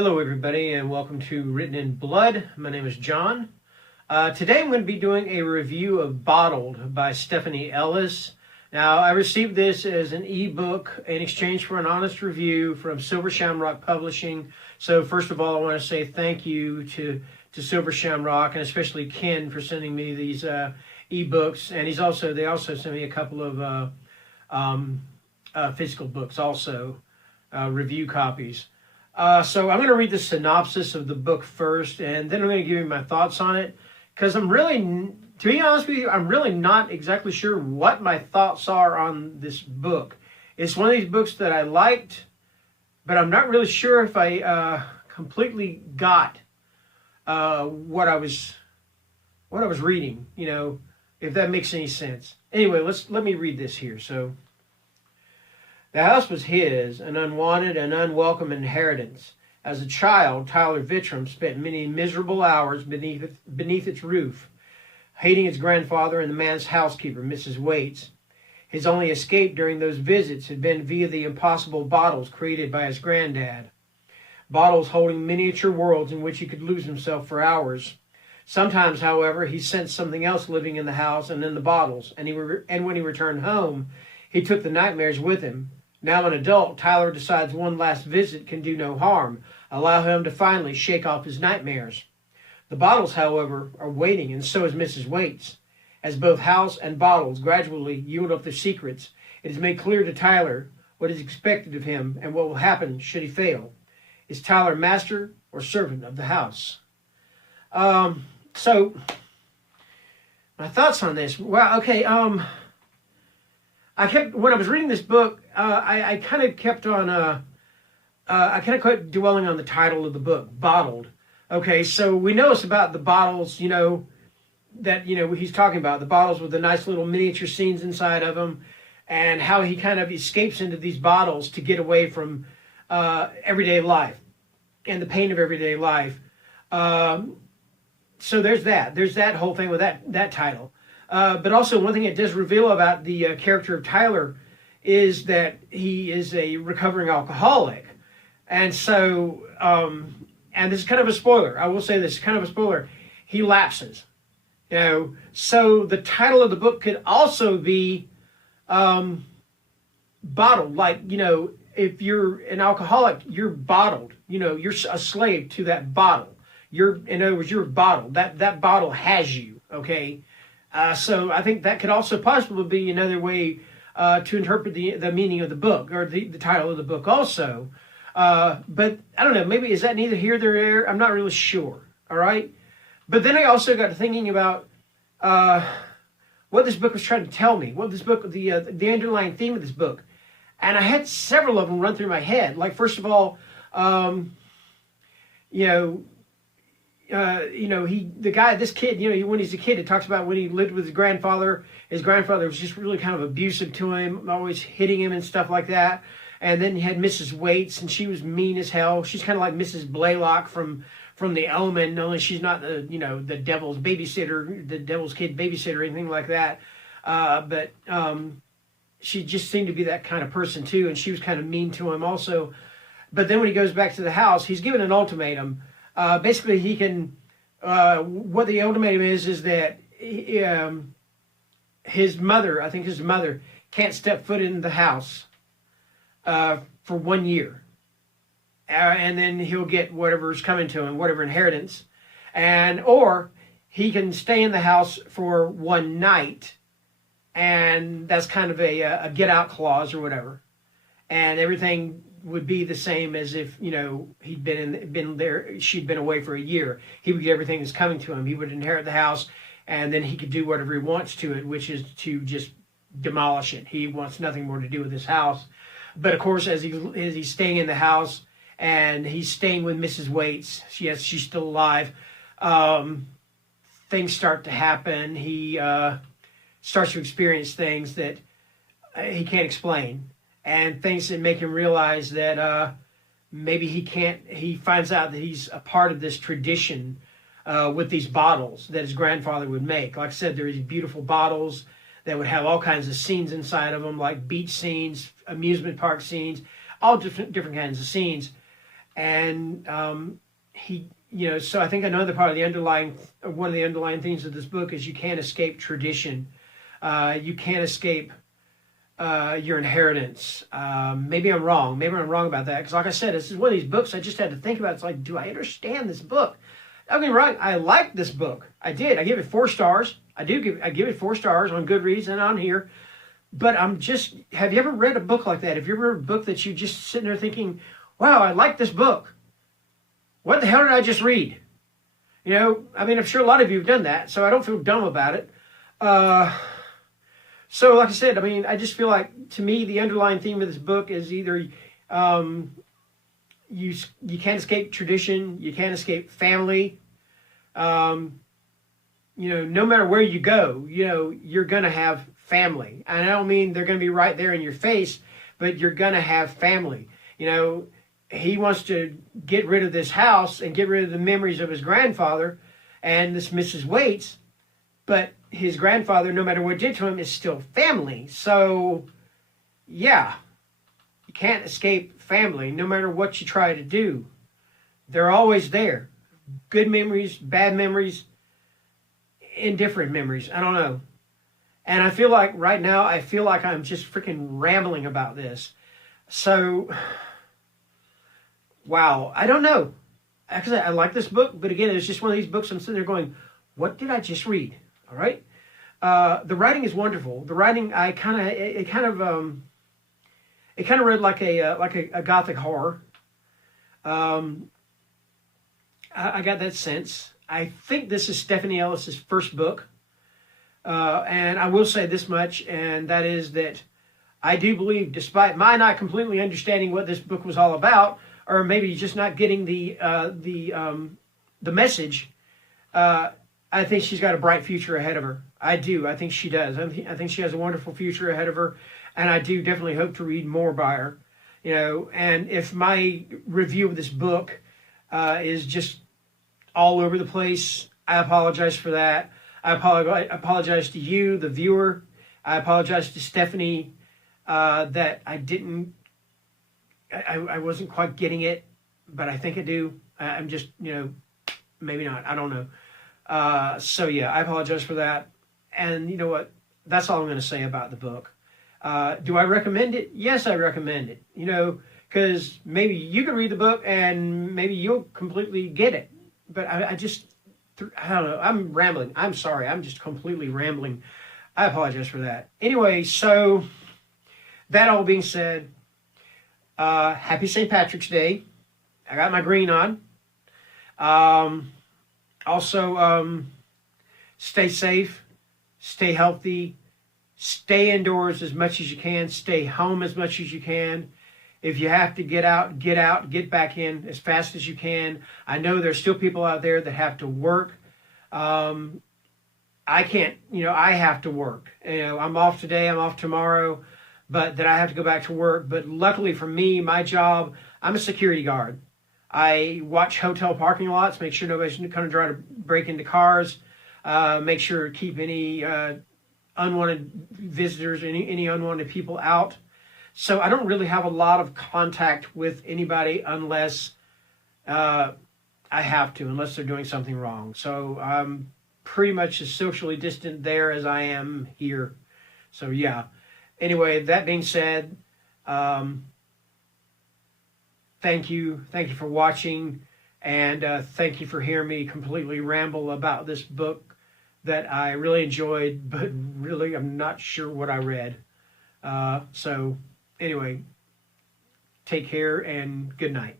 Hello, everybody, and welcome to Written in Blood. My name is John. Today I'm going to be doing a review of Bottled by Stephanie Ellis. Now, I received this as an ebook in exchange for an honest review from Silver Shamrock Publishing. So, first of all, I want to say thank you to Silver Shamrock, and especially Ken, for sending me these ebooks. And they also sent me a couple of physical books, also review copies. So I'm going to read the synopsis of the book first, and then I'm going to give you my thoughts on it, because to be honest with you, I'm really not exactly sure what my thoughts are on this book. It's one of these books that I liked, but I'm not really sure if I completely got what I was reading, if that makes any sense. Anyway, let me read this here. So, the house was his, an unwanted and unwelcome inheritance. As a child, Tyler Vittram spent many miserable hours beneath its roof, hating his grandfather and the man's housekeeper, Mrs. Waits. His only escape during those visits had been via the impossible bottles created by his granddad. Bottles holding miniature worlds in which he could lose himself for hours. Sometimes, however, he sensed something else living in the house and in the bottles, and when he returned home, he took the nightmares with him. Now an adult, Tyler decides one last visit can do no harm, allow him to finally shake off his nightmares. The bottles, however, are waiting, and so is Mrs. Waits. As both house and bottles gradually yield up their secrets, it is made clear to Tyler what is expected of him and what will happen should he fail. Is Tyler master or servant of the house? So, my thoughts on this. Well, okay, when I was reading this book, I kind of kept dwelling on the title of the book, Bottled. Okay, so we know it's about the bottles, that, he's talking about, the bottles with the nice little miniature scenes inside of them, and how he kind of escapes into these bottles to get away from everyday life and the pain of everyday life. So there's that whole thing with that title. But also one thing it does reveal about the character of Tyler is that he is a recovering alcoholic. And so, and this is kind of a spoiler. I will say this is kind of a spoiler. He lapses. So the title of the book could also be bottled. Like, if you're an alcoholic, you're bottled. You're a slave to that bottle. In other words, you're bottled. That bottle has you, okay? So I think that could also possibly be another way to interpret the meaning of the book, or the title of the book also. But I don't know, maybe is that neither here nor there? I'm not really sure, all right? But then I also got to thinking about what this book was trying to tell me, what this book, the underlying theme of this book. And I had several of them run through my head. Like, first of all, this kid, when he's a kid, it talks about when he lived with his grandfather was just really kind of abusive to him, always hitting him and stuff like that. And then he had Mrs. Waits, and she was mean as hell. She's kind of like Mrs. Blaylock from The Omen, only she's not the devil's babysitter, the devil's kid babysitter, or anything like that. But she just seemed to be that kind of person too, and she was kind of mean to him also. But then when he goes back to the house, he's given an ultimatum. Basically, he can. What the ultimatum is that his mother can't step foot in the house for 1 year, and then he'll get whatever's coming to him, whatever inheritance, or he can stay in the house for one night, and that's kind of a get out clause or whatever, and everything would be the same as if he'd been there. She'd been away for a year. He would get everything that's coming to him. He would inherit the house, and then he could do whatever he wants to it, which is to just demolish it. He wants nothing more to do with this house. But of course, as he's staying in the house and he's staying with Mrs. Waits, she's still alive. Things start to happen. He starts to experience things that he can't explain, and things that make him realize that maybe he finds out that he's a part of this tradition with these bottles that his grandfather would make. Like I said, there are these beautiful bottles that would have all kinds of scenes inside of them, like beach scenes, amusement park scenes, all different kinds of scenes. And so I think another part of one of the underlying themes of this book is you can't escape tradition. You can't escape your inheritance. Maybe I'm wrong. Maybe I'm wrong about that. Because like I said, this is one of these books I just had to think about. It's like, do I understand this book? Don't get me wrong. I like this book. I did. I give it 4 stars. I give it 4 stars on Goodreads and on here. But have you ever read a book like that? Have you ever read a book that you just sitting there thinking, wow, I like this book. What the hell did I just read? I'm sure a lot of you have done that, so I don't feel dumb about it. So like I said, I just feel like, to me, the underlying theme of this book is either you can't escape tradition, you can't escape family. No matter where you go, you're going to have family. And I don't mean they're going to be right there in your face, but you're going to have family. He wants to get rid of this house and get rid of the memories of his grandfather and this Mrs. Waits, but his grandfather, no matter what did to him, is still family. So, yeah, you can't escape family no matter what you try to do. They're always there. Good memories, bad memories, indifferent memories. I don't know. And I feel like right now, I'm just freaking rambling about this. So, wow, I don't know. Actually, I like this book, but again, it's just one of these books I'm sitting there going, what did I just read? All right. The writing is wonderful. The writing, it kind of read like a gothic horror. I got that sense. I think this is Stephanie Ellis's first book. And I will say this much, and that is that I do believe, despite my not completely understanding what this book was all about, or maybe just not getting the message, I think she's got a bright future ahead of her. I do. I think she does. I think she has a wonderful future ahead of her, and I do definitely hope to read more by her. And if my review of this book is just all over the place, I apologize for that. I apologize to you, the viewer. I apologize to Stephanie that I wasn't quite getting it, but I think I do. I'm just, maybe not. I don't know. So yeah, I apologize for that. And you know what? That's all I'm going to say about the book. Do I recommend it? Yes, I recommend it. Because maybe you can read the book and maybe you'll completely get it. But I don't know. I'm rambling. I'm sorry. I'm just completely rambling. I apologize for that. Anyway, so that all being said, happy St. Patrick's Day. I got my green on. Also, stay safe, stay healthy, stay indoors as much as you can, stay home as much as you can. If you have to get out, get back in as fast as you can. I know there's still people out there that have to work. I can't, I have to work. I'm off today, I'm off tomorrow, but then I have to go back to work. But luckily for me, my job, I'm a security guard. I watch hotel parking lots, make sure nobody's going to try to break into cars, make sure to keep any unwanted visitors, any unwanted people out. So I don't really have a lot of contact with anybody unless I have to, unless they're doing something wrong. So I'm pretty much as socially distant there as I am here. So yeah. Anyway, that being said, thank you for watching, and thank you for hearing me completely ramble about this book that I really enjoyed, but really I'm not sure what I read. So anyway, take care and good night.